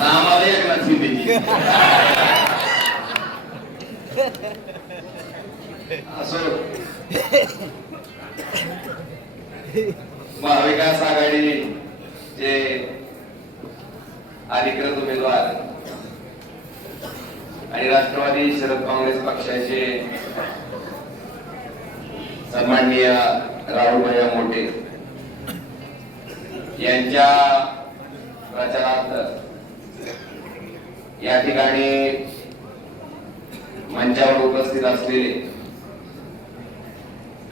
आम्हाला असो महाविकास आघाडी जे अधिकृत उमेदवार आणि राष्ट्रवादी शरद काँग्रेस पक्षाचे सन्माननीय राहुलभैया मोठे यांच्या प्रचारार्थ. या ठिकाणी मंचावर उपस्थित असलेले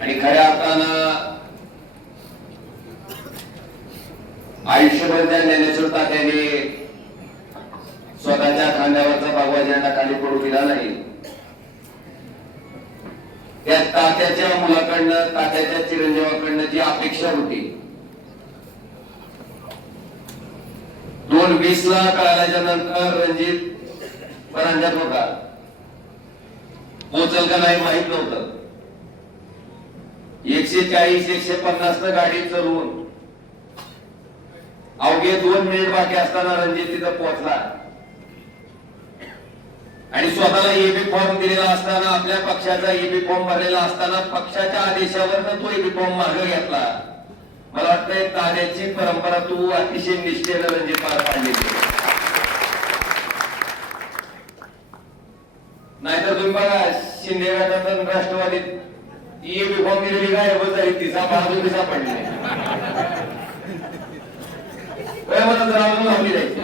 आणि खऱ्या अर्थानं आयुष्यभर त्या ज्ञानेश्वर त्यांनी स्वतःच्या खांद्यावरचा भगवा झेंडा खाली पडू दिला नाही. त्या तात्याच्या मुलाकडनं तात्याच्या चिरंजीवाकडनं जी अपेक्षा होती दोन वीस ला कळाल्याच्या नंतर रणजित परांजात होता. पोचल का नाही माहीत नव्हतं. एकशे चाळीस एकशे पन्नास गाडी चलवून अवघे दोन मिनिट बाकी असताना रणजित तिथं पोहोचला. आणि स्वतःला एबी फॉर्म दिलेला असताना आपल्या पक्षाचा एबी फॉर्म भरलेला असताना पक्षाच्या आदेशावर तो एबी फॉर्म मार्ग घेतला. मला वाटतंय ताण्याची परंपरा तू अतिशय निष्ठेनं म्हणजे पार पाडलेली नाहीतर तुम्ही बघा शिंदे गटात राष्ट्रवादीत ई विभाग दिलेली काय झाली तिचा बाजू तिचा पडली? वयामध्ये राहून लावली जायची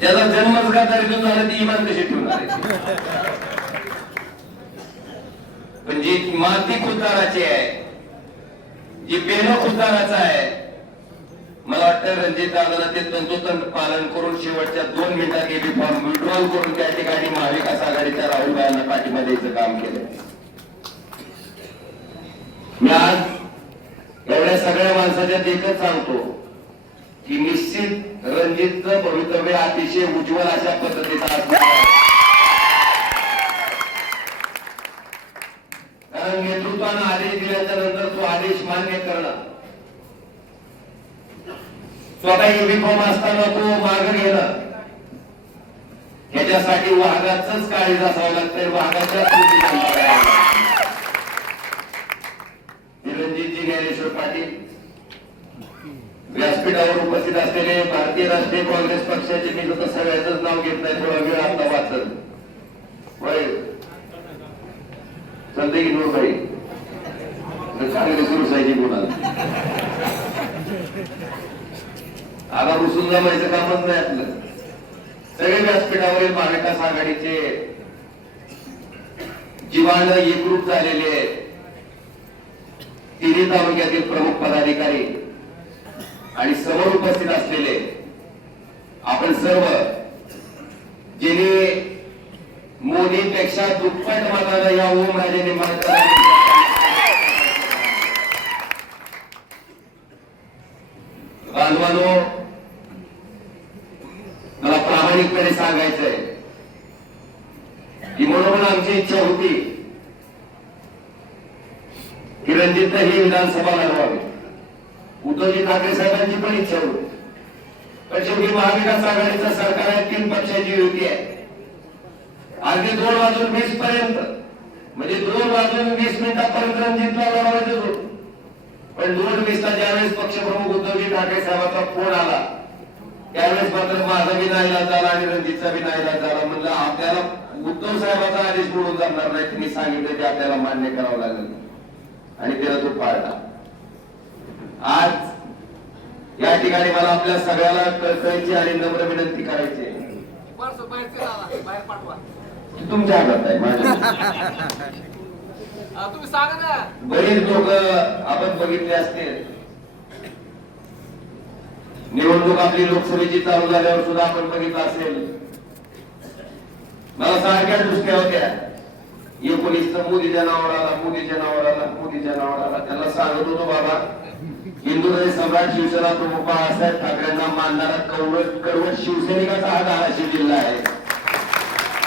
ज्याचा जन्मच का गातारीतून झाला ती इमान कशी ठेवणार म्हणजे पण जी माती खुद्दाराची आहे. जी पेन खुद्दाराचं आहे. मला वाटतं रणजित दादाला ते तंतोतंत पालन करून शेवटच्या दोन मिनिटात एबी फॉर्म विड्रॉल करून त्या ठिकाणी महाविकास आघाडीच्या राहुल गांधी पाठिंबा द्यायचं काम केलं मी आज एवढ्या सगळ्या माणसाच्या देखत सांगतो की निश्चित रणजितचं भवितव्य अतिशय उज्ज्वल अशा पद्धतीचं असणार कारण नेतृत्वानं आदेश दिल्याच्या नंतर तो आदेश मान्य करणं स्वतः युनिफॉर्म असताना तो माग घेणं ह्याच्यासाठी वाघाच काळीज असावं लागतंय वाघाच्या निरंजितजी ज्ञानेश्वर पाटील व्यासपीठावर उपस्थित असलेले भारतीय राष्ट्रीय काँग्रेस पक्षाचे मी सगळ्याच नाव घेत नाही थोडा वेळ आता वाचत वय की नूर भाई चांगले सुरू सायची बोला आता रुसून जमायचं कामच नाही आपलं. सगळे व्यासपीठावरील महाविकास आघाडीचे जीवानं एकरूप झालेले आहेत तिन्ही तालुक्यातील प्रमुख पदाधिकारी आणि समोर उपस्थित असलेले आपण सर्व ज्यांनी मोदीपेक्षा दुप्पट मतानं या ओमराजे निंबाळकर बांधवानो मला प्रामाणिकपणे सांगायचंय. की म्हणून आमची इच्छा होती की रणजित ही विधानसभा लढवावी उद्धवजी ठाकरे साहेबांची पण इच्छा होती पण शेवटी महाविकास आघाडीचं सरकार आहे तीन पक्षाची युती आहे अगदी दोन वाजून वीस पर्यंत म्हणजे दोन वाजून वीस मिनिटापर्यंत रणजितला लढवायचं होतं पण दोन वीसला ज्यावेळेस पक्षप्रमुख उद्धवजी ठाकरे साहेबांचा फोन आला त्यावेळेस मात्र माझा बी नाईलाज झाला आणि रणजितचा बी नाईलाज झाला म्हणलं आपल्याला उद्धव साहेबाचा आदेश मोडून जाणार नाही त्यांनी सांगितलं ते आपल्याला मान्य करावं लागेल आणि त्याला तो पाळला आज या ठिकाणी मला आपल्या कळकळीची आणि नम्र विनंती करायची तुमच्या हातात आहे माझ्या बरेच लोक आपण बघितले असतील. निवडणूक आपली लोकसभेची चालू झाल्यावर सुद्धा आपण बघितलं असेल. मला सारख्या दृष्ट्या होत्या. एकोणीस मोदीच्या नावावर आला मोदीच्या नावावर आला मोदीच्या नावावर आला. त्याला सांगत होतो बाबा हिंदू सम्राट शिवसेना प्रमुख बाळासाहेब ठाकरेंना मानणारा कवड कडवट शिवसैनिकाचा हा धाराशिव जिल्हा आहे.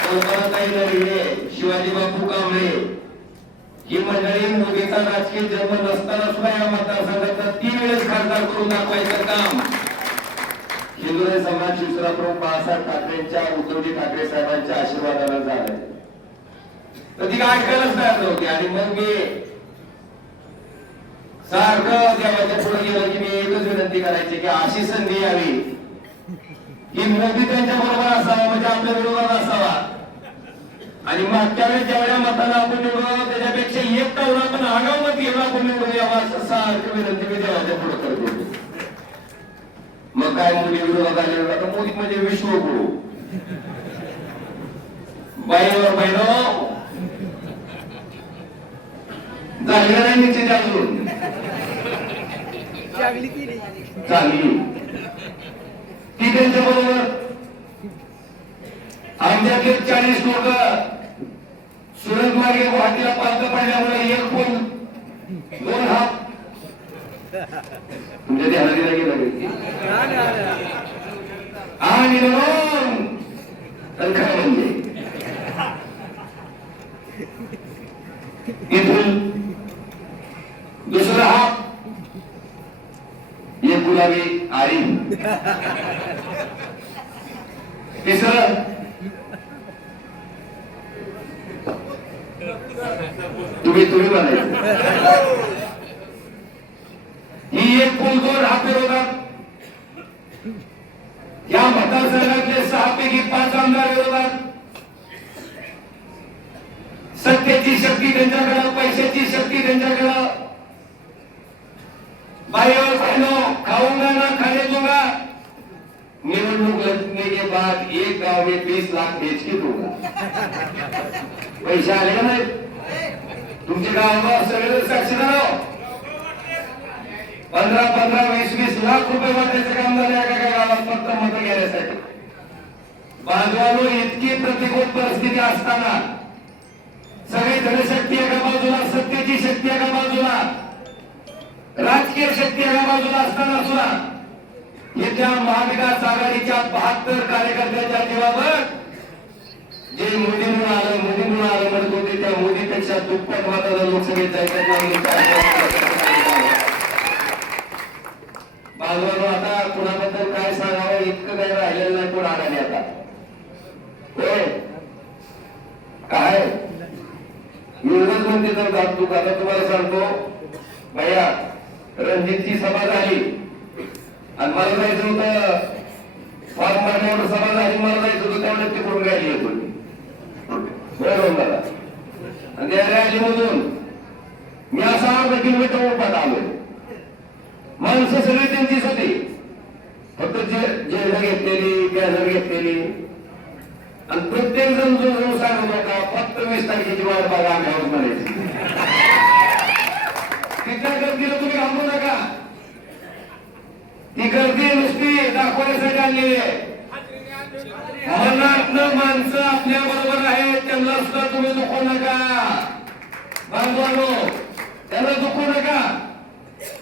कल्पनाताई नरहिरे शिवाजी बापू कांबळे ही मंडळी मोदीचा राजकीय जन्म नसताना सुद्धा या मतदारसंघाचा तीन वेळेस खासदार करून दाखवायचं काम. हिंदुराय शिवसेना प्रमुख बाळासाहेब ठाकरेंच्या उद्धवजी ठाकरे साहेबांच्या आशीर्वादानं झालंय तर ती काय ऐकायलाच तयार नव्हती आणि मग मी सारखं देवाच्या पुढे गेलं की मी एकच विनंती करायची की अशी संधी यावी. की मोदी त्यांच्या बरोबर असावा म्हणजे आपल्या विरोधात असावा. आणि मागच्या वेळेस जेवढ्या मताला आपण निवडून त्याच्यापेक्षा एक टवरा आपण आगाऊ मत घेऊन आपण निवडून यावा असं सारखं विनंती मी देवाच्या पुढे करतो. मग काय मोदी विरोधात आले आता मोदी म्हणजे विश्वगुरु बाईवर बहिणो झाली नाही निश्चित अजून. चांगली केली चांगली. ती त्यांच्या बरोबर. आमच्यातले चाळीस लोक. सुरत मार्गे गुवाहाटीला पालत पडल्यामुळे एक कोण दोन हात. तुमच्या ध्यानात दिला गेला आणि खरं म्हणजे. इथून दुसरा हात एक गुलाबी आरी तिसरं तुम्ही तुम्ही म्हणायचं ही एक पूल दोन हात विरोधात या मतदारसंघातले सहा पैकी पाच आमदार विरोधात सत्तेची शक्ती त्यांच्याकडं पैशाची शक्ती त्यांच्याकडं भाइयों बहनों खाऊंगा ना खाने दूंगा निवडणूक लड़ने के बाद एक गांव में बीस लाख बेच के दूंगा पैसे आले का नाही तुमच्या गावावर सगळे साक्षीदार आहो. पंधरा पंधरा वीस वीस लाख रुपये वाटायचे काम झाले एका गावात फक्त मत घेण्यासाठी. बांधवानो इतकी प्रतिकूल परिस्थिती असताना सगळी धनशक्ती एका बाजूला सत्तेची शक्ती एका बाजूला राजकीय शक्ती एका बाजूला असताना सुद्धा येत्या महाविकास आघाडीच्या बहात्तर कार्यकर्त्यांच्या जीवावर जे मोदी म्हणून आलं मोदी म्हणून आलं म्हणत होते त्या मोदीपेक्षा दुप्पट मताचा लोकसभेत जायचं बाजूला आता कुणाबद्दल काय सांगावं इतकं काही राहिलेलं नाही कोण आढळले आता. होय काय? एवढंच म्हणते तर जातो आता तुम्हाला सांगतो भैया रणजितची सभा झाली. आणि मला जायचं होतं फॉर्म भरण्यावर सभा झाली मला जायचं होतं त्यामुळे ते करून येत होती बरोबर मला आणि त्या रॅलीमधून मी असा अर्धा किलोमीटर उपात आलोय माणसं सगळी त्यांचीच होती फक्त जे जेवढं घेतलेली बॅनर घेतलेली. आणि प्रत्येक जण जो जो सांगत होता फक्त वीस तारखेची वाट बघा आम्ही आहोत म्हणायची तिथल्या गर्दीला तुम्ही घाबरू नका. ती गर्दी नुसती दाखवण्यासाठी आणलेली आहे. मनातनं माणसं आपल्या बरोबर आहेत त्यांना सुद्धा तुम्ही दुखू नका. बांधवानो त्यांना दुखू नका.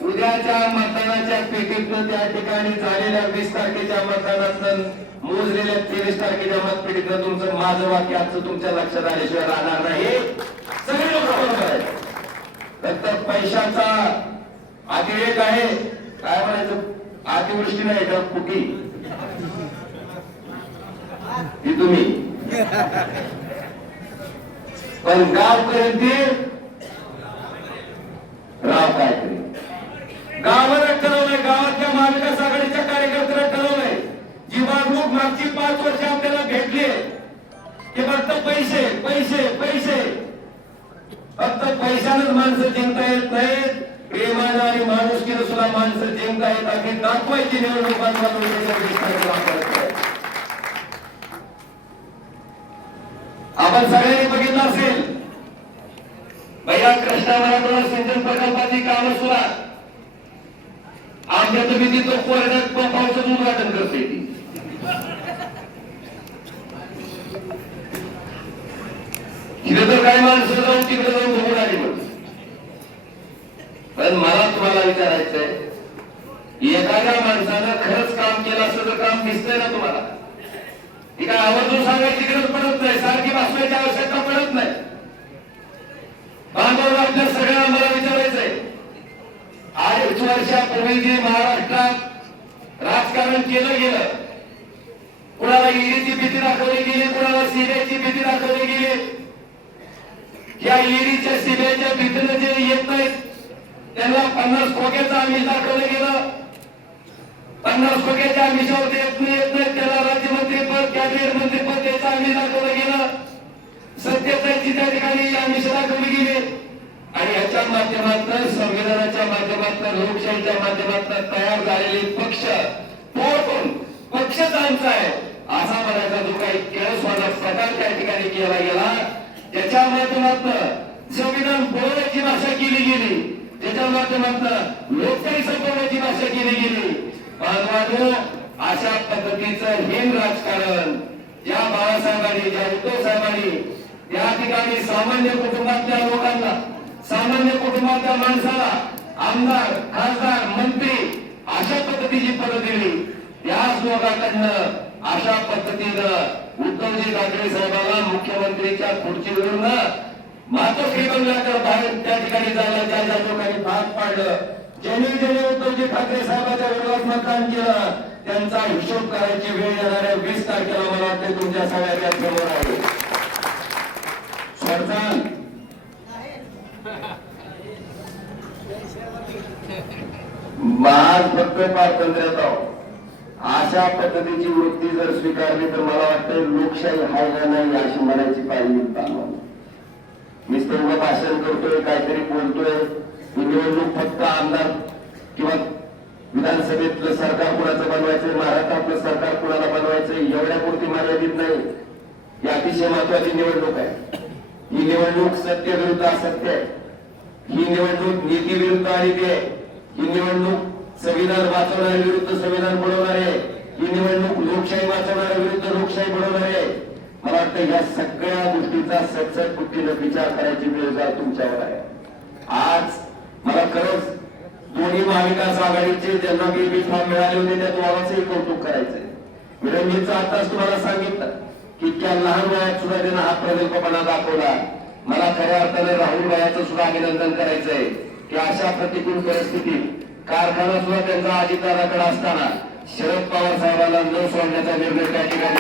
उद्याच्या मतदानाच्या पेटीतनं त्या ठिकाणी झालेल्या वीस तारखेच्या मतदानातनं मोजलेल्या तेवीस तारखेच्या मतपेटीतनं तुमचं माझं वाक्य आजचं तुमच्या लक्षात आल्याशिवाय राहणार नाही. सगळे लोक बरोबर फक्त पैशाचा अतिरेक आहे. काय म्हणायचं? अतिवृष्टी नाही का कुठी ती तुम्ही. पण गावपर्यंत राव काय? गावाला ठरवलंय गावातल्या महाविकास आघाडीच्या कार्यकर्त्याला ठरवलंय. जी वागणूक मागची पाच वर्ष आपल्याला भेटली ते फक्त पैसे पैसे पैसे. फक्त पैशानच माणसं जिंकता येत नाहीत. प्रेमानं आणि माणुसकीनं सुद्धा माणसं जिंकता येतात हे दाखवायची निवडणुकांचा आपण सगळ्यांनी बघितलं असेल. भैया कृष्णा मराठवाडा सिंचन प्रकल्पाची कामं सुद्धा आमच्या तुम्ही तो कोरड्यात पावसाचं उद्घाटन करते ती. तिथे तर काही माणसं जाऊन तिकडे जाऊन बघून आली पण पण मला तुम्हाला विचारायचंय एखाद्या माणसानं खरंच काम केलं असं तर काम दिसतंय ना तुम्हाला? ती काय आवर्जून सांगायची गरज पडत नाही सारखी भासवायची आवश्यकता पडत नाही. बांधव आपल्या सगळ्यांना मला विचारायचंय अडीच वर्षापूर्वी जे महाराष्ट्रात राजकारण केलं गेलं कुणाला ईडीची भीती दाखवली गेली कुणाला सीबीआयची भीती दाखवली गेली या ईडीच्या सीबीआयच्या भीतीनं जे येत नाहीत त्यांना पन्नास खोक्याचं आमिष दाखवलं गेलं. पन्नास खोक्याच्या आमिषावर येत नाही येत नाही त्याला राज्यमंत्रीपद कॅबिनेट मंत्रीपद त्याचं आमिष दाखवलं गेलं. सत्तेचाची त्या ठिकाणी आमिष दाखवली गेली. आणि याच्या माध्यमातून संविधानाच्या माध्यमातून लोकशाहीच्या माध्यमातून तयार झालेले पक्ष पोहोचून पक्षच आमचा आहे. असा म्हणायचा जो काही केळसवाना प्रकार त्या ठिकाणी केला गेला. त्याच्या माध्यमातून संविधान बोलण्याची भाषा केली गेली. त्याच्या माध्यमातून लोकशाही संपवण्याची भाषा केली गेली. बांधवानो अशा पद्धतीचं हेन राजकारण ज्या बाळासाहेबांनी ज्या उद्धव साहेबांनी या ठिकाणी सामान्य कुटुंबातल्या लोकांना सामान्य कुटुंबातल्या माणसाला आमदार खासदार मंत्री अशा पद्धतीची पद दिली. त्याच लोकांकडनं अशा पद्धतीनं उद्धवजी ठाकरे साहेबाला मुख्यमंत्रीच्या खुर्चीवरून मात्र बंगल्याकडे बाहेर त्या ठिकाणी जायला त्या ज्या लोकांनी भाग पाडलं. ज्यांनी ज्यांनी उद्धवजी ठाकरे साहेबांच्या विरोधात मतदान केलं त्यांचा हिशोब करायची वेळ येणाऱ्या वीस तारखेला मला वाटते तुमच्या सगळ्या समोर आहे. सरकार महान फक्त पारतंत्र्यात आहोत अशा पद्धतीची वृत्ती जर स्वीकारली तर मला वाटतं लोकशाही हाय का नाही अशी म्हणायची पाहिजे मी सर्व भाषण करतोय काहीतरी बोलतोय. ही निवडणूक फक्त आमदार किंवा विधानसभेतलं सरकार कुणाचं बनवायचं महाराष्ट्रातलं सरकार कुणाला बनवायचं एवढ्यापुरती मर्यादित नाही. ही अतिशय महत्वाची निवडणूक आहे. ही निवडणूक सत्य विरुद्ध असत्य आहे. ही निवडणूक नीती विरुद्ध अनिती आहे. ही निवडणूक संविधान वाचवणारे विरुद्ध संविधान बनवणारे आहे. ही निवडणूक लोकशाही वाचवणारे विरुद्ध लोकशाही बनवणारे आहे. मला वाटतं या सगळ्या गोष्टीचा सचत बुद्धीनं विचार करायची वेळ जा तुमच्यावर आहे. आज मला खरंच दोन्ही महाविकास आघाडीचे ज्यांना बी बी फॉर्म मिळाले होते त्या दोघांचंही कौतुक करायचंय मी आताच तुम्हाला सांगितलं की इतक्या लहान वयात सुद्धा त्यांना हा प्रगल्पपणा दाखवला. मला खऱ्या अर्थाने राहुल वयाचं सुद्धा अभिनंदन करायचंय. की अशा प्रतिकूल परिस्थितीत कारखाना सुद्धा त्यांचा अधिकाराकडे असताना शरद पवार साहेबांना न सोडण्याचा निर्णय त्या ठिकाणी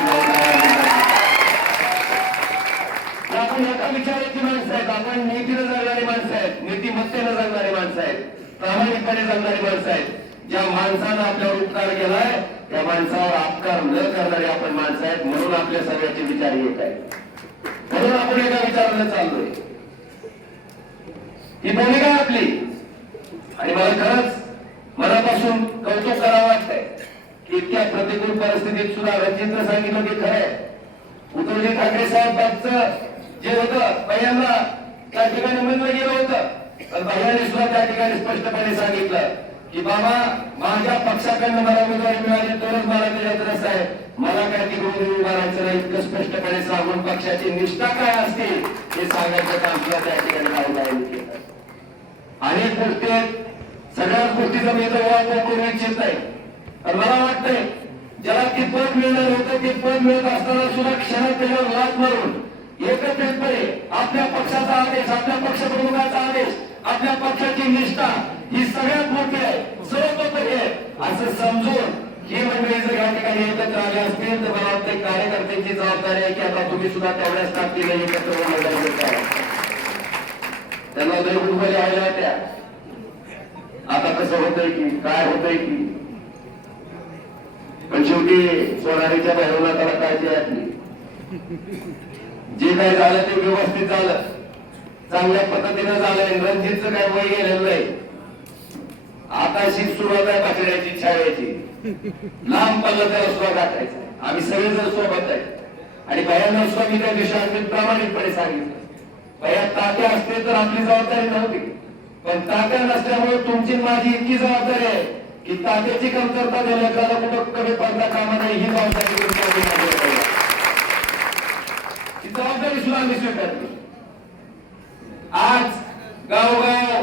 आपण एका विचाराची माणसं आहेत. आपण नीतीनं जगणारी माणसं आहेत. नीतिमत्तेनं जगणारी माणसं आहेत. प्रामाणिकपणे जगणारी माणसं आहेत. ज्या माणसानं आपल्यावर उपकार केलाय त्या माणसावर अपकार न करणारी आपण माणसं आहेत म्हणून आपल्या सगळ्याचे विचार येत आहेत. म्हणून आपण एका विचारानं चाललोय. ही भूमिका आपली? आणि मला खरंच मनापासून कौतुक करावं वाटतंय की इतक्या प्रतिकूल परिस्थितीत सुद्धा रणजितनं सांगितलं की खरंय. उद्धवजी ठाकरे साहेबांचं जे होतं पहिल्यांदा त्या ठिकाणी म्हणलं गेलं होतं. पण भैयाने सुद्धा त्या ठिकाणी स्पष्टपणे सांगितलं की बाबा माझ्या पक्षाकडनं मला उमेदवारी मिळाली तरच मला त्याच्यात रस आहे मला काय तिकडून उभा नाही इतकं स्पष्टपणे सांगून पक्षाची निष्ठा काय असते हे सांगायचं काम किंवा त्या ठिकाणी आणि गोष्टी आहेत सगळ्याच गोष्टीचा मी इथं करू इच्छित नाही पण मला वाटतंय ज्याला ते पद मिळणार होतं ते पद मिळत असताना सुद्धा क्षणात त्याला लाच मारून एकत्रितपणे आपल्या पक्षाचा आदेश आपल्या पक्षप्रमुखाचा आदेश आपल्या पक्षाची निष्ठा ही सगळ्यात मोठी आहे सर्वतोपरी आहे. असं समजून ही मंडळी जर या ठिकाणी एकत्र आले असतील तर मला वाटतं कार्यकर्त्यांची जबाबदारी आहे की आता तुम्ही सुद्धा तेवढ्याच ताकदीने एकत्र होणं त्यांना लय गुडबरी आल्या त्या आता कसं होतंय की काय होतंय की? पण शेवटी सोनारीच्या बाहेरला त्याला काळजी नाही जे काय झालं ते व्यवस्थित झालं. चांगल्या पद्धतीनं झालं. रणजितचं काय वय गेलेलं नाही. आता शीत सुरुवात आहे पाचड्याची छाव्याची. लांब पल्ला त्याला सुद्धा गाठायचं. आम्ही सगळेजण सोबत आहे. आणि बायांना सुद्धा मी त्या दिवशी प्रामाणिकपणे सांगितलं. बाया तात्या असते तर आपली जबाबदारी नव्हती पण तात्या नसल्यामुळे तुमची माझी इतकी जबाबदारी आहे की तात्याची कमतरता झाली त्याला कुठं कमी पडता कामा नाही ही जबाबदारी ही जबाबदारी सुद्धा आम्ही स्वीकारली. आज गावोगाव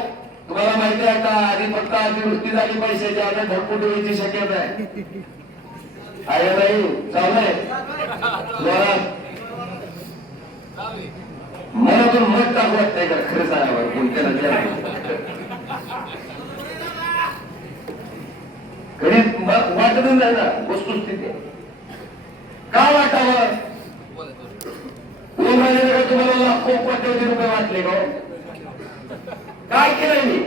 तुम्हाला माहिती आहे का आधी फक्त अतिवृष्टी झाली पैशाची आता ढगफुट व्हायची शक्यता आहे. आहे नाही चालू आहे. जोरात. मला पण मत टाकू वाटतंय का? खरं सांगावं कोणत्या द्या खरी वाटतच नाही ना वस्तुस्थिती. का वाटावं? बोला तुम्ही. तुम्हाला लाखो कोट्यवधी रुपये वाटले का हो? काय केलंय मी?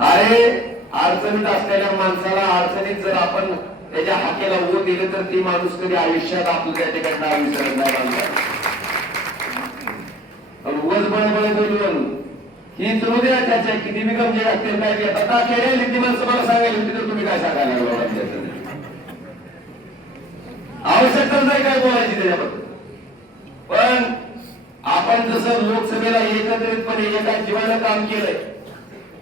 अरे अडचणीत असलेल्या माणसाला अडचणीत जर आपण त्याच्या हाकेला ओ दिलं तर ती माणूस कधी आयुष्यात आपलं त्या ठिकाणी विसरत नाही माणसाला. बळबळ बोलून ही चलू त्याच्या किती मी कमजे असतील काय ते आता केलेली ती माणसं मला सांगायला होती तर तुम्ही काय सांगायला आवश्यकता नाही काय बोलायची त्याच्याबद्दल. पण आपण जसं लोकसभेला एकत्रितपणे एका जीवाला काम केलंय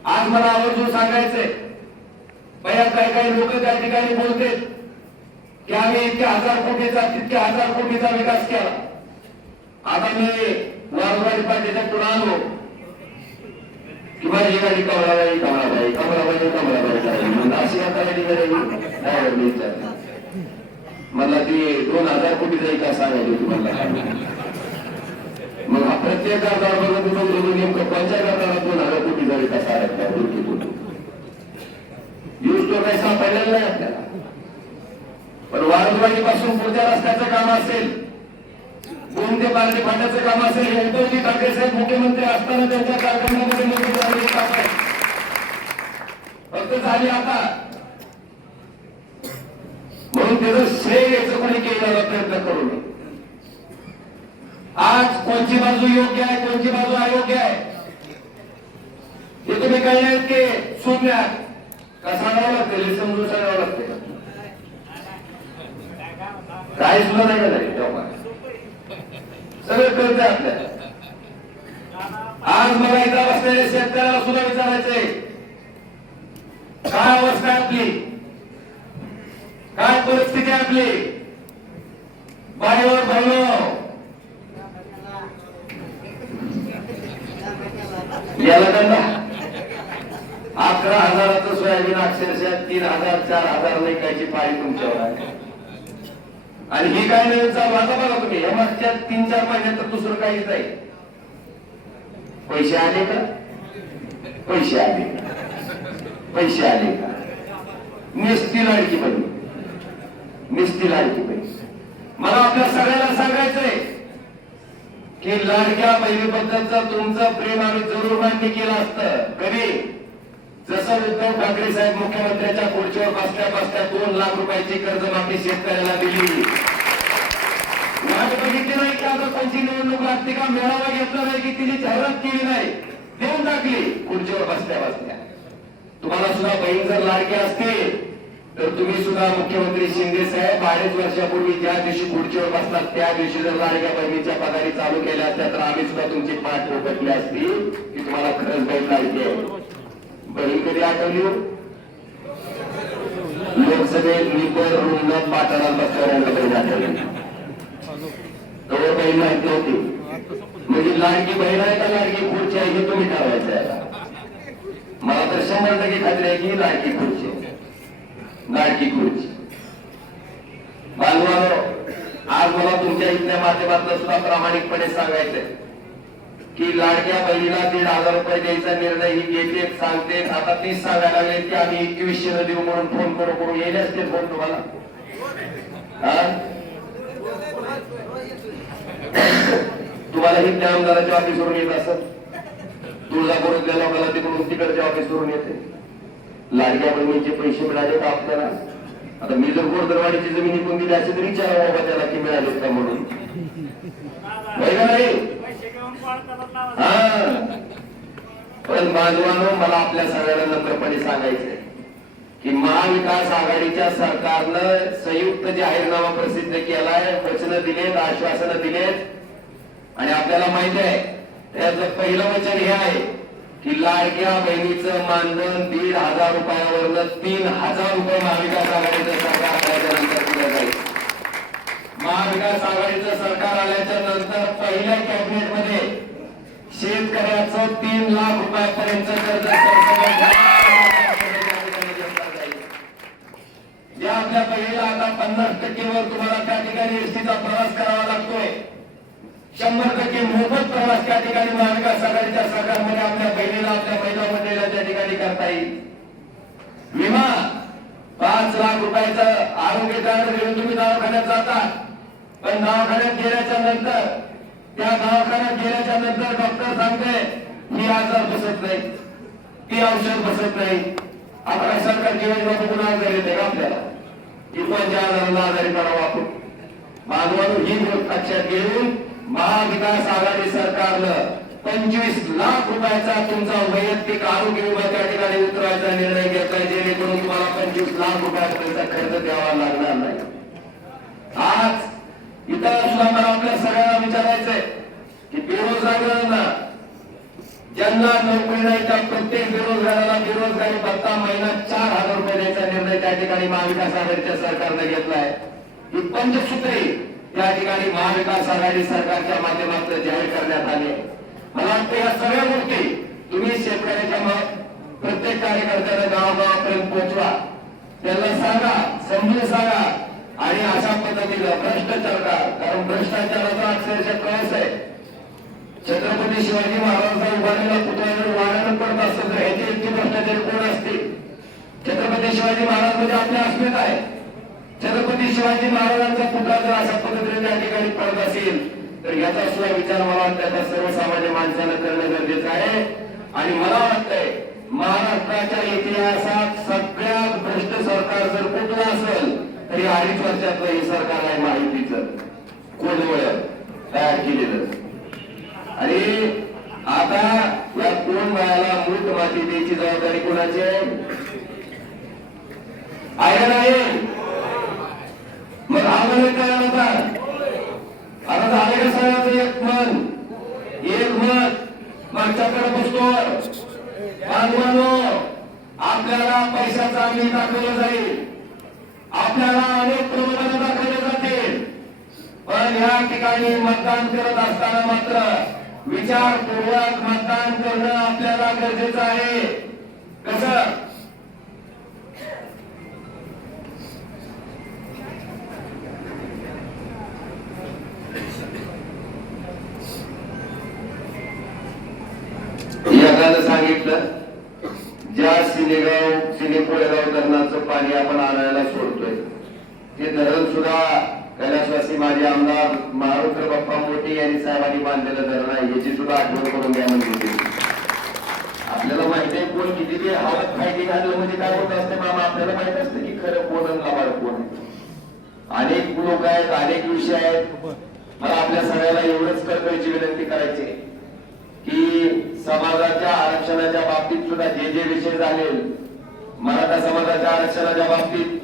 आज मला आवर्जून सांगायचंय बऱ्याच काही काही लोक त्या ठिकाणी बोलते की आम्ही इतक्या हजार कोटीचा तितक्या हजार कोटीचा विकास केला. आता मी वारवाडी पाटीच्या पुढे आलो. किंवा एखादी गाडी कमळाबाई कमळाबाई कमळाबाई कमळाबाई अशी आता गाडी मला ती दोन हजार कोटीचा विकास सांगायची तुम्हाला. मग हा प्रत्येक आधार बघून तुम्ही नेमकं पंचायत आधारात दोन हजार कोटीचा विकास सांगायचा डोकीतून यूज तो काही सापडलेला नाही आपल्याला. पण वारदवाडी पासून पुढच्या रस्त्याचं काम असेल दोन ते पार्टी फाट्याचं काम असेल उद्धवजी ठाकरे साहेब मुख्यमंत्री असताना त्यांच्या कारखान्यामध्ये मंजूर झालेली काम आहे फक्त झाली आता. म्हणून त्याचं श्रेय याचं कोणी केलेला प्रयत्न करू नये. आज कोणची बाजू योग्य आहे कोणची बाजू अयोग्य आहे हे तुम्ही कळले की? शून्य का सांगावं लागतं? हे समजून सांगावं लागते? काय सुद्धा नाही का सगळं कळतंय आपल्याला. आज मला इथं बसलेल्या शेतकऱ्याला सुद्धा विचारायचंय. काय अवस्था आपली? काय परिस्थिती आपली? बाईवर बहिणो याला त्यांना अकरा हजाराचं सोयाबीन अक्षरशः तीन हजार चार हजार लेखायची पाळी तुमच्यावर आहे. आणि ही काय नाही चालू आता बघा तुम्ही या मागच्या तीन चार महिन्यात तर दुसरं काहीच नाही. पैसे आले का? पैसे आले पैसे आले का? निस्ती लाडकी बहिणी. निस्ती लाडकी बहिणी. मला आपल्या सगळ्याला सांगायचंय की लाडक्या बहिणीबद्दलचं तुमचं प्रेम आम्ही जरूर मान्य केलं असतं. कधी? जसं उद्धव ठाकरे साहेब मुख्यमंत्र्यांच्या खुर्चीवर बसल्या बसल्या दोन लाख रुपयाची कर्जमाफी शेतकऱ्याला दिली. वाट बघितली नाही की? आता कोणती निवडणूक लागते का? मेळावा घेतला नाही की तिने जाहिरात केली नाही. देऊन टाकली. खुर्चीवर बसल्या बसल्या. तुम्हाला सुद्धा बहीण जर लाडके असतील तर तुम्ही सुद्धा मुख्यमंत्री शिंदे साहेब अडीच वर्षापूर्वी ज्या दिवशी खुर्चीवर बसतात त्या दिवशी जर लाडक्या बहिणीच्या पगारी चालू केल्या असत्या तर आम्ही सुद्धा तुमची पाठ ठोकटली असती की तुम्हाला खरंच बहीण लाडकी आहे. बहीण कधी आठवली लोकसभेत मी तर रुंगणात पाठाला बसल्यावर बहीण आठवली तेव्हा बहीण माहीत नव्हती म्हणजे लाडकी बहीण आहे का लाडकी खुर्ची आहे हे तुम्ही ठरवायचं आहे मला तर शंभर टक्के खात्री आहे की लाडकी खुर्ची लाडकी खुर्ची बांधवानो आज मला तुमच्या इथल्या माध्यमातून सुद्धा प्रामाणिकपणे सांगायचंय की लाडक्या बहिणीला दीड हजार रुपये द्यायचा निर्णय ही घेते सांगते. आता तीस सांगायला लागले की आम्ही एकवीसशे न देऊ म्हणून फोन करू करू. येईल असते फोन तुम्हाला? तुम्हालाही तुम्हाला ही त्या आमदाराच्या ऑफिसवरून येत असत तुळजापूर लोकांना तिकडून तिकडच्या ऑफिसवरून येते. लाडक्या बहिणीचे पैसे मिळाले का आपल्याला. आता मी जर गोरदरवाडीची जमीन विकून दिली असेल तरी विचारा बाबा त्याला की मिळाले का म्हणून. नाही? पण बांधवानो मला आपल्या सगळ्यांना नम्रपणे सांगायचंय की महाविकास आघाडीच्या सरकारनं संयुक्त जाहीरनामा प्रसिद्ध केलाय वचन दिलेत आश्वासन दिलेत. आणि आपल्याला माहीत आहे त्याचं पहिलं वचन हे आहे की लाडक्या बहिणीचं मानधन दीड हजार रुपयावरनं तीन हजार रुपये महाविकास आघाडीचं सरकार आल्याच्यानंतर दिलं जाईल. महाविकास आघाडीचं सरकार आल्याच्यानंतर पहिल्या कॅबिनेटमध्ये शेतकऱ्याचं तीन लाख रुपयापर्यंत कर्ज जे आपल्या बहिणीला आता पन्नास टक्केवर तुम्हाला त्या ठिकाणी एसटीचा प्रवास करावा लागतोय. शंभर टक्के मोफत प्रवास त्या ठिकाणी महाविकास आघाडीच्या सरकारमध्ये आपल्या बहिणीला आपल्या महिला मंडळीला त्या ठिकाणी करता येईल. विमा पाच लाख रुपयाचं आरोग्य कार्ड घेऊन तुम्ही दवाखान्यात जाता. पण दवाखान्यात गेल्याच्यानंतर त्या दवाखान्यात गेल्याच्यानंतर डॉक्टर सांगते ही आजार बसत नाही. ती औषध बसत नाही. आपल्या सरकार योजना कुणा आजारी येते का आपल्याला? की कोणत्या आजाराला आजारी करावं आपण बांधवांनो ही गोष्ट लक्षात घेऊन महाविकास आघाडी सरकारनं पंचवीस लाख रुपयाचा तुमचा वैयक्तिक आरोग्य विमा त्या ठिकाणी उतरवायचा निर्णय घेतलाय जेणेकरून तुम्हाला पंचवीस लाख रुपयापर्यंत खर्च द्यावा लागणार नाही. आज इथं सुद्धा मला आपल्या सगळ्यांना विचारायचंय की बेरोजगारांना ज्यांना नोकरी नाही त्या प्रत्येक बेरोजगाराला बेरोजगारी भत्ता महिना चार हजार रुपये द्यायचा निर्णय त्या ठिकाणी महाविकास आघाडीच्या सरकारने घेतलाय. ही पंचसूत्री त्या ठिकाणी महाविकास आघाडी सरकारच्या माध्यमातून जाहीर करण्यात आली मला वाटतं या सगळ्या गोष्टी तुम्ही शेतकऱ्याच्या प्रत्येक कार्यकर्त्याला गावागावापर्यंत पोहोचवा त्यांना सांगा समजून सांगा. आणि अशा पद्धतीनं भ्रष्टाचार कारण भ्रष्टाचाराचा अक्षरशः त्रास आहे. छत्रपती शिवाजी महाराजांचा उभारलेला पुतळा जर वाढायला पडत असेल तर ह्याची इतकी भ्रष्टाचारी कोण असते छत्रपती शिवाजी महाराज म्हणजे आपल्या अस्मिता आहे. छत्रपती शिवाजी महाराजांचा पुतळा जर अशा पद्धतीने त्या ठिकाणी पडत असेल तर याचा सुद्धा विचार मला त्याचा सर्वसामान्य माणसानं करणं गरजेचं आहे. आणि मला वाटतंय महाराष्ट्राच्या इतिहासात सगळ्यात भ्रष्ट सरकार जर कुठलं असेल तरी अडीच वर्षातलं हे सरकार आहे माहितीचं. कोणमुळे तयार केलेलं. आणि आता या कोण वयाला मूठ माती द्यायची जबाबदारी कोणाची आहे? आहे. नाही मग आम्हाला काय होता. आता झालं का सगळ्याचं एक मन? एक मत मागच्याकडे बसतो. बांधवांनो आपल्याला पैशाचा आम्ही दाखवलं जाईल. आपल्याला अनेक प्रलोभनं दाखवले जातील. पण या ठिकाणी मतदान करत असताना मात्र विचारपूर्वक मतदान करणं आपल्याला गरजेचं आहे. कसं एकानं सांगितलं ज्या सिनेगाव सिनेपोळेगाव धरणाचं पाणी आपण आणायला सोडतोय ते धरण सुद्धा कैलासवासी माजी आमदार मारुत्र बाप्पा मोठी यांनी साहेबांनी बांधलेलं धरण आहे याची सुद्धा आठवण करून घ्या म्हणजे आपल्याला माहिती आहे कोण किती ते हवात फायदे घाललं म्हणजे काय होत असते मामा आपल्याला माहीत असतं की खरं कोण आणि लबाड कोण आहे. अनेक लोक आहेत अनेक विषय आहेत. मला आपल्या सगळ्याला एवढंच कर्तव्याची विनंती करायची की समाजाच्या आरक्षणाच्या बाबतीत सुद्धा जे जे विषय झाले मराठा समाजाच्या आरक्षणाच्या बाबतीत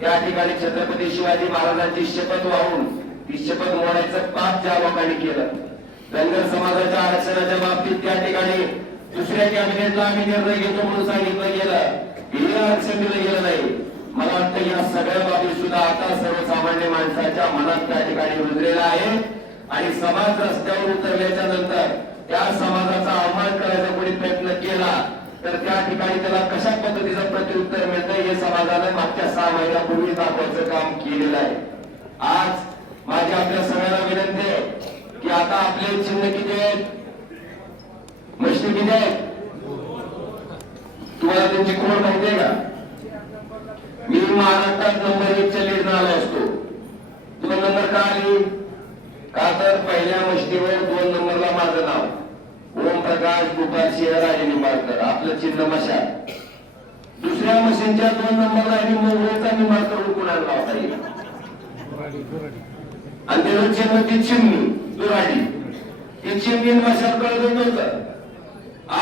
त्या ठिकाणी छत्रपती शिवाजी महाराजांची शपथ वाहून ती शपथ मोडायचं पाप ज्या लोकांनी केलं. धनगर समाजाच्या आरक्षणाच्या बाबतीत त्या ठिकाणी दुसऱ्या कॅबिनेटला आम्ही निर्णय घेतो म्हणून सांगितलं गेलं. हे आरक्षण दिलं गेलं नाही. मला वाटतं या सगळ्या बाबी सुद्धा आता सर्वसामान्य माणसाच्या मनात त्या ठिकाणी रुजलेला आहे. आणि समाज रस्त्यावर उतरल्याच्या नंतर त्या समाजाचा अवमान करायचा कोणी प्रयत्न केला तर त्या ठिकाणी त्याला कशा पद्धतीचं प्रत्युत्तर मिळतं हे समाजानं मागच्या सहा महिन्यापूर्वी दाखवायचं काम केलेलं आहे. आज माझी आपल्या सगळ्यांना विनंती आहे की आता आपले चिन्ह किती आहेत? मशनी किती आहेत? तुम्हाला त्यांची कोण माहिती आहे का? मी महाराष्ट्रात नंबर एकच्या लीडनं आलो असतो. तुला नंबर का आली? का तर पहिल्या मशिदीवर दोन नंबरला माझं नाव. ओम प्रकाश गोपाल सिंह राजे निंबाळकर आपलं चिन्ह मशाल. दुसऱ्या मशीनच्या दोन नंबरला आणि मोगऱ्याचा निंबाळकर कुणाला लावता येईल. आणि त्याचं चिन्ह ती चिमणी दुराडी. ती चिमणी मशाल कळत नव्हतं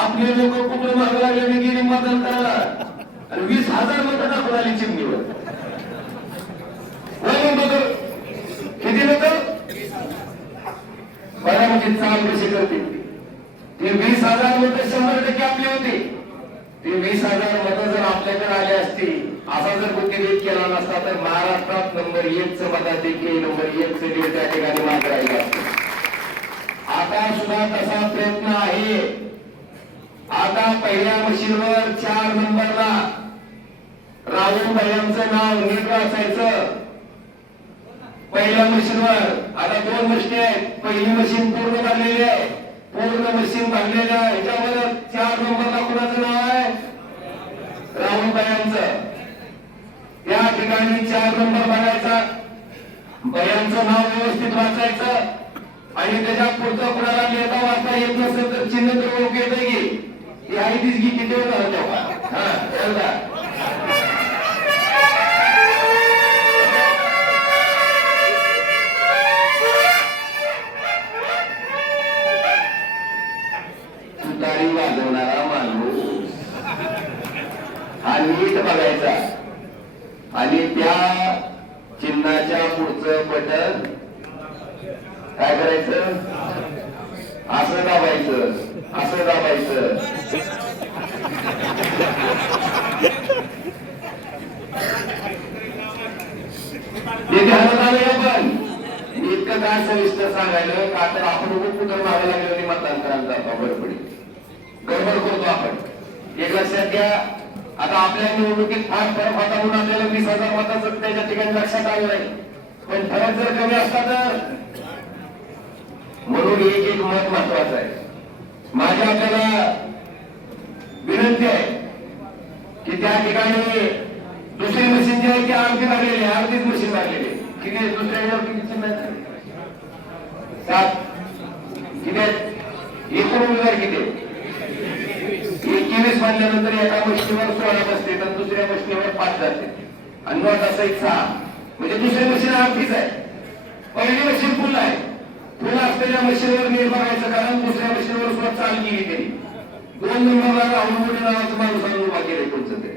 आपले लोक कुठं मागं लागले की निंबाळकर करायला? आणि हो, म्हणजे वीस हजार मतं टाकून आली चिमणीवर? होय मग बघ. किती लोक? बऱ्यापैकी चाल कशी करते. ते वीस हजार मत शंभर टक्के आपले होते. ते वीस हजार मतं जर आपल्याकडे आले असते असा जर बुद्धिभेद केला नसता तर महाराष्ट्रात नंबर एक च देखील नंबर एक च लीड त्या ठिकाणी मात्र असतं. आता सुद्धा तसा प्रयत्न आहे. आता पहिल्या मशीनवर चार नंबरला राहुल यांचं नाव नीट वाचायचं. पहिल्या मशीनवर आता दोन मशीन आहेत. पहिली मशीन पूर्ण भरलेली आहे. पूर्ण मशीन भरलेल्या ह्याच्यावर चार नंबरला कुणाचं नाव आहे? राहुल भयांचं या ठिकाणी चार नंबर भरायचा. भयांचं नाव व्यवस्थित वाचायचं. आणि त्याच्या पुढचं कुणाला लिहिता वाचता येत नसेल तर चिन्ह तर ओळख येते की. ही आहे की किती होता होतो हा तुतारी वाजवणारा माणूस. हा नीट बघायचा. आणि त्या चिन्हाच्या पुढचं बटन काय करायचं? असं दाबायचं. असं दाबायचं आपण इतकं काय सविस्तर सांगायला का तर आपण उभं कुठं मागे लागलो आणि मतदान करायला जातो बरोबर गडबड करतो आपण. एक लक्षात घ्या आता आपल्या निवडणुकीत फार फरक होता म्हणून आपल्याला वीस हजार मताचं त्याच्या ठिकाणी लक्षात आलं नाही. पण फरक जर कमी असता तर म्हणून एक एक मत महत्वाचं आहे. माझी आपल्याला विनंती आहे की त्या ठिकाणी दुसरी मशीन जी आहे ती अर्धी लागलेली आहे अर्धीच मशीन लागलेली किती दुसऱ्या याच्यावर किती सात. किती एकूण उमेदवार किती एकवीस म्हणल्यानंतर एका मशीनीवर सोळा बसते तर दुसऱ्या मशीनीवर पाच जाते. आणि नोट असा एक सहा. म्हणजे दुसरी मशीन अर्धीच आहे. पहिली मशीन फुल आहे. पुन्हा असलेल्या मशीनवर नीट बघायचं कारण दुसऱ्या मशीनवर सुद्धा चाल केली. त्यांनी दोन नंबरला राहुल मोठे नावाचं माणूस आणून उभा केलंय कोणचं तरी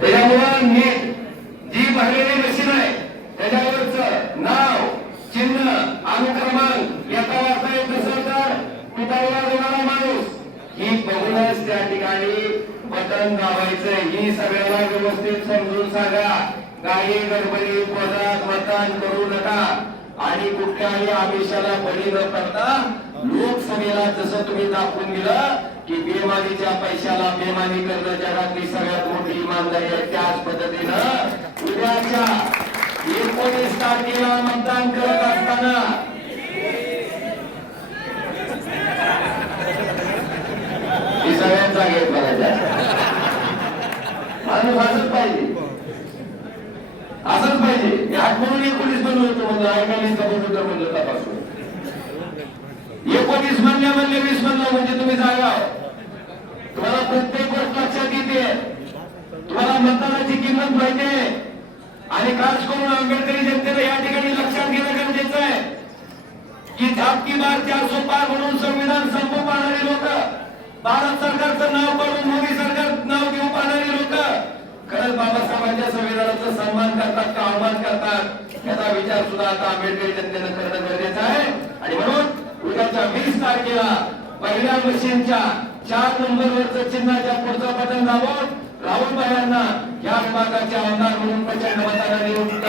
त्याच्यामुळं नीट जी भरलेली मशीन आहे त्याच्यावरच नाव चिन्ह अनुक्रमांक याचा वाचता येत नसेल तर तुटायला देणारा माणूस. ही बघूनच त्या ठिकाणी बटन दाबायचं ही सगळ्याला व्यवस्थित समजून सांगा. काही गडबडी पदात मतदान करू नका. आणि कुठल्याही आमिषाला बळी न पडता लोकसभेला जसं तुम्ही दाखवून दिलं की बेमानीच्या पैशाला बेमानी करणं जगातली सगळ्यात मोठी इमानदारी आहे. त्याच पद्धतीनं उद्याच्या एकोणीस तारखेला मतदान करत असताना सगळ्यांचा घेत करायचा बघायच्या माणूस पाहिजे. असंच पाहिजे. मी म्हणून एकोणीस बनवलं होतो म्हणजे ऐकायला तपासून म्हणलं तपासून एकोणीस म्हणल्या म्हणले वीस म्हणलं म्हणजे तुम्ही जागा तुम्हाला प्रत्येक गोष्ट लक्षात येते. तुम्हाला मतदानाची किंमत माहिती आहे. आणि खास करून आंबेडकरी जनतेला या ठिकाणी लक्षात घेणं गरजेचं आहे. की झापकी मार चारशे पार म्हणून संविधान संपू पाहणारी लोक भारत सरकारचं नाव काढून मोदी सरकार नाव घेऊ पाहणारी लोक खरंच बाबासाहेबांच्या संविधानाचा सन्मान करतात का अवमान करतात? याचा विचार सुद्धा आता आंबेडकरी जनतेनं करणं गरजेचं आहे. आणि म्हणून उद्याच्या वीस तारखेला पहिल्या मशीनच्या चार नंबरवरचं चिन्हाच्या पुढचं बटन दाबून राहुल भायांना या विभागाचे आमदार म्हणून प्रचंड मतांना निवडणूक